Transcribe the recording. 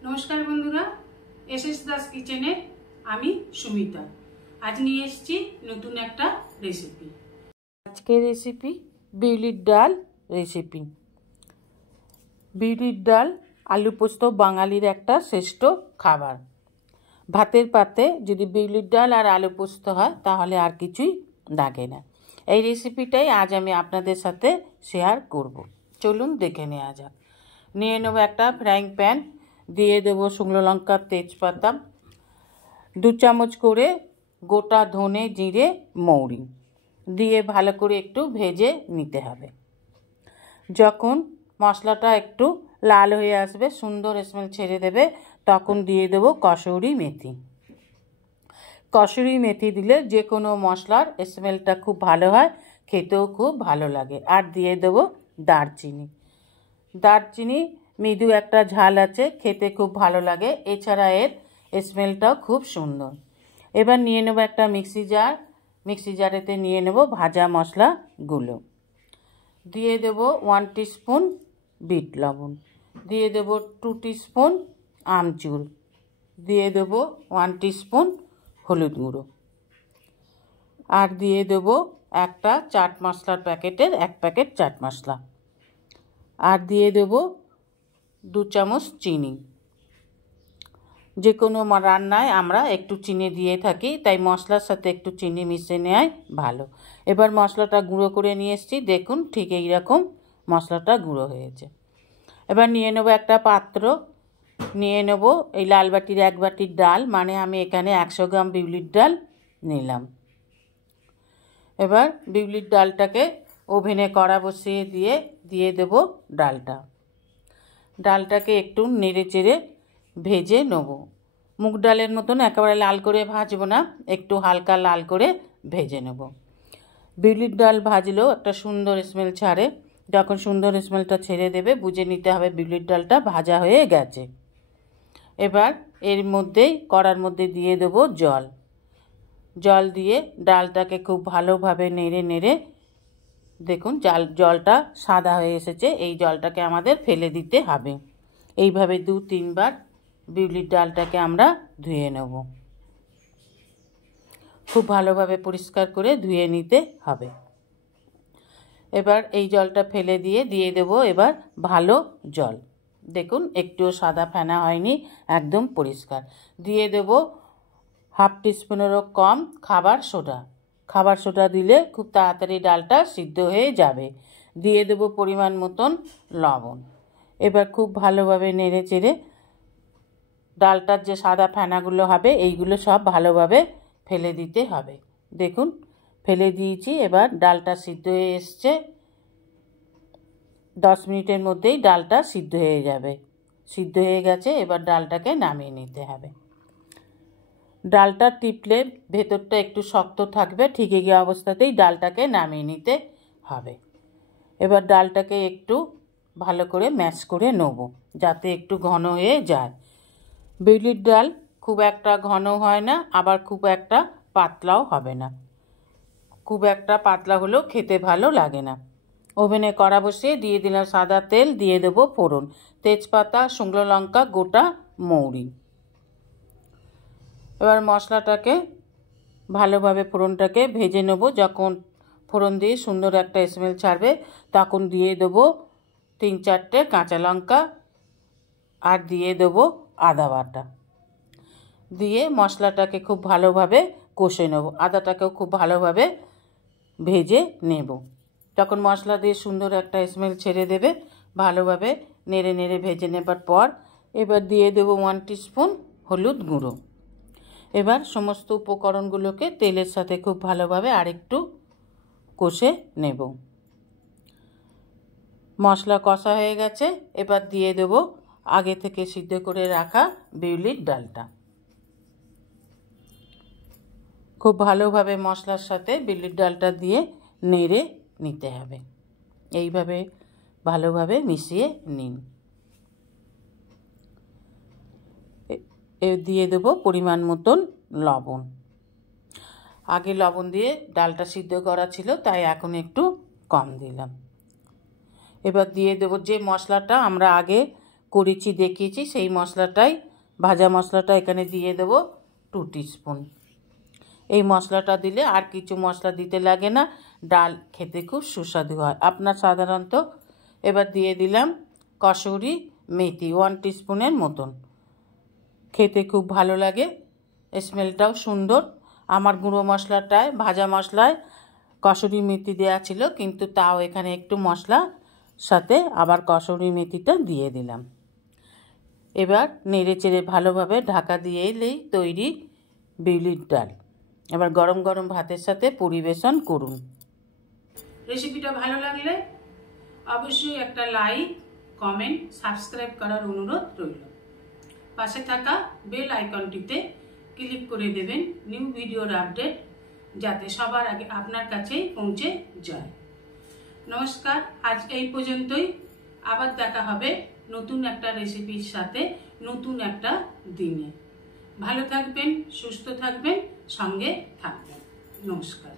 नमस्कार बंधुरा एसएस दास किचेने आमी सुमिता आज निये एसेछि नतून एकटा रेसिपि। आजकेर रेसिपि बिउलिर डाल रेसिपि। बिउलिर डाल आलू पोस्त बांगालिर एकटा श्रेष्ठ खाबार। भातेर पाते यदि बिउलिर डाल और आलू पोस्त हय ताहले आर किछुई लागे ना। এই রেসিপিটাই আজ আমি আপনাদের সাথে শেয়ার করব। চলুন দেখে নেওয়া যাক। নিয়ে নেব একটা ফ্রাইং প্যান, দিয়ে দেব শুকনো লঙ্কা তেজপাতা, 2 চামচ করে গোটা ধনে জিরে মৌরি দিয়ে ভালো করে একটু ভেজে নিতে হবে। যখন মশলাটা একটু লাল হয়ে আসবে, সুন্দর স্মেল ছেড়ে দেবে, তখন দিয়ে দেব কসুরি মেথি। কসুরি মেথি দিলে যে কোনো মশলার স্মেলটা খুব ভালো হয়, খেতেও খুব ভালো লাগে। আর দিয়ে দেব দারচিনি। দারচিনি মৃদু একটা ঝাল আছে, খেতে খুব ভালো লাগে, এছাড়া এর স্মেলটাও খুব সুন্দর। এবার নিয়ে নেব একটা মিক্সি জার। মিক্সি জারেতে নিয়ে নেব ভাজা মশলাগুলো। দিয়ে দেব 1 টিস্পুন বিট লবণ, দিয়ে দেব 2 টিস্পুন আমচুর, দিয়ে দেব 1 টিস্পুন হলুদ গুঁড়ো, আর দিয়ে দেব একটা চাট মশলার প্যাকেটের 1 প্যাকেট চাট মশলা, আর দিয়ে দেব 2 চামচ চিনি। যে কোনো রান্নায় আমরা একটু চিনি দিয়ে থাকি, তাই মশলার সাথে একটু চিনি মিশিয়ে নেওয়াই ভালো। এবার মশলাটা গুঁড়ো করে নিয়ে এসেছি, দেখুন ঠিক এইরকম মশলাটা গুঁড়ো হয়েছে। এবার নিয়ে নেব একটা পাত্র, নিয়ে নেব এই লাল বাটির 1 বাটির ডাল, মানে আমি এখানে 100 গ্রাম বিউলির ডাল নিলাম। এবার বিউলির ডালটাকে ওভেনে কড়া বসিয়ে দিয়ে দেব ডালটা। ডালটাকে একটু নেড়ে চেড়ে ভেজে নেব। মুগ ডালের মতন একেবারে লাল করে ভাজবো না, একটু হালকা লাল করে ভেজে নেব। বিউলির ডাল ভাজলেও একটা সুন্দর স্মেল ছাড়ে। যখন সুন্দর স্মেলটা ছেড়ে দেবে, বুঝে নিতে হবে বিউলির ডালটা ভাজা হয়ে গেছে। এবার এর মধ্যেই কড়ার মধ্যে দিয়ে দেব জল। জল দিয়ে ডালটাকে খুব ভালোভাবে নেড়ে নেড়ে, দেখুন জলটা সাদা হয়ে এসেছে, এই জলটাকে আমাদের ফেলে দিতে হবে। এইভাবে 2-3 বার বিউলির ডালটাকে আমরা ধুয়ে নেব। খুব ভালোভাবে পরিষ্কার করে ধুয়ে নিতে হবে। এবার এই জলটা ফেলে দিয়ে দেব এবার ভালো জল। দেখুন একটুও সাদা ফেনা হয়নি, একদম পরিষ্কার। দিয়ে দেব 1/2 টিস্পুনেরও কম খাবার সোডা। খাবার সোডা দিলে খুব তাড়াতাড়ি ডালটা সিদ্ধ হয়ে যাবে। দিয়ে দেব পরিমাণ মতন লবণ। এবার খুব ভালোভাবে নেড়ে চেড়ে ডালটার যে সাদা ফেনাগুলো হবে, এইগুলো সব ভালোভাবে ফেলে দিতে হবে। দেখুন ফেলে দিয়েছি। এবার ডালটা সিদ্ধ হয়ে এসছে, 10 মিনিটের মধ্যেই ডালটা সিদ্ধ হয়ে যাবে। সিদ্ধ হয়ে গেছে, এবার ডালটাকে নামিয়ে নিতে হবে। ডালটা টিপলে ভেতরটা একটু শক্ত থাকবে, ঠিক এই অবস্থাতেই ডালটাকে নামিয়ে নিতে হবে। এবার ডালটাকে একটু ভালো করে ম্যাশ করে নেব, যাতে একটু ঘন হয়ে যায়। বিউলির ডাল খুব একটা ঘন হয় না, আবার খুব একটা পাতলাও হবে না। খুব একটা পাতলা হলেও খেতে ভালো লাগে না। ওভেনে কড়া বসিয়ে দিয়ে দিলাম সাদা তেল, দিয়ে দেব ফোড়ন, তেজপাতা, শুকনো লঙ্কা, গোটা মৌরি। এবার মশলাটাকে ভালোভাবে ফোড়নটাকে ভেজে নেব। যখন ফোড়ন দিয়ে সুন্দর একটা স্মেল ছাড়বে, তখন দিয়ে দেব 3-4টে কাঁচা লঙ্কা, আর দিয়ে দেব আদা বাটা। দিয়ে মশলাটাকে খুব ভালোভাবে কষে নেব। আদাটাকেও খুব ভালোভাবে ভেজে নেব। যখন মশলা দিয়ে সুন্দর একটা স্মেল ছেড়ে দেবে, ভালোভাবে নেড়ে নেড়ে ভেজে নেবার পর এবার দিয়ে দেব 1 টিস্পুন হলুদ গুঁড়ো। এবার সমস্ত উপকরণগুলোকে তেলের সাথে খুব ভালোভাবে আরেকটু কষে নেব। মশলা কষা হয়ে গেছে, এবার দিয়ে দেব আগে থেকে সিদ্ধ করে রাখা বিউলির ডালটা। খুব ভালোভাবে মশলার সাথে বিউলির ডালটা দিয়ে নেড়ে নিতে হবে। এইভাবে ভালোভাবে মিশিয়ে নিন। দিয়ে দেব পরিমাণ মতন লবণ। আগে লবণ দিয়ে ডালটা সিদ্ধ করা ছিল, তাই এখন একটু কম দিলাম। এবার দিয়ে দেব যে মশলাটা আমরা আগে করেছি দেখিয়েছি সেই মশলাটাই, ভাজা মশলাটা এখানে দিয়ে দেবো 2 টিস্পুন। এই মশলাটা দিলে আর কিছু মশলা দিতে লাগে না, ডাল খেতে খুব সুস্বাদু হয় আপনার সাধারণত। এবার দিয়ে দিলাম কসুরি মেথি 1 টিস্পুনের মতন। খেতে খুব ভালো লাগে, স্মেলটাও সুন্দর। আমার গুঁড়ো মশলাটায়, ভাজা মশলায় কসুরি মেথি দেওয়া ছিল, কিন্তু তাও এখানে একটু মশলা সাথে আবার কসুরি মেথিটা দিয়ে দিলাম। এবার নেড়ে চেড়ে ভালোভাবে ঢাকা দিয়ে এলেই তৈরি বিউলির ডাল। এবার গরম গরম ভাতের সাথে পরিবেশন করুন। রেসিপিটা ভালো লাগলে অবশ্যই একটা লাইক, কমেন্ট, সাবস্ক্রাইব করার অনুরোধ রইল। পাশে থাকা বেল আইকনটিতে ক্লিক করে দেবেন নিউ ভিডিওর আপডেট যাতে সবার আগে আপনার কাছেই পৌঁছে যায়। নমস্কার, আজ এই পর্যন্তই। আবার দেখা হবে নতুন একটা রেসিপির সাথে নতুন একটা দিনে। ভালো থাকবেন, সুস্থ থাকবেন, সঙ্গে থাকবেন। নমস্কার।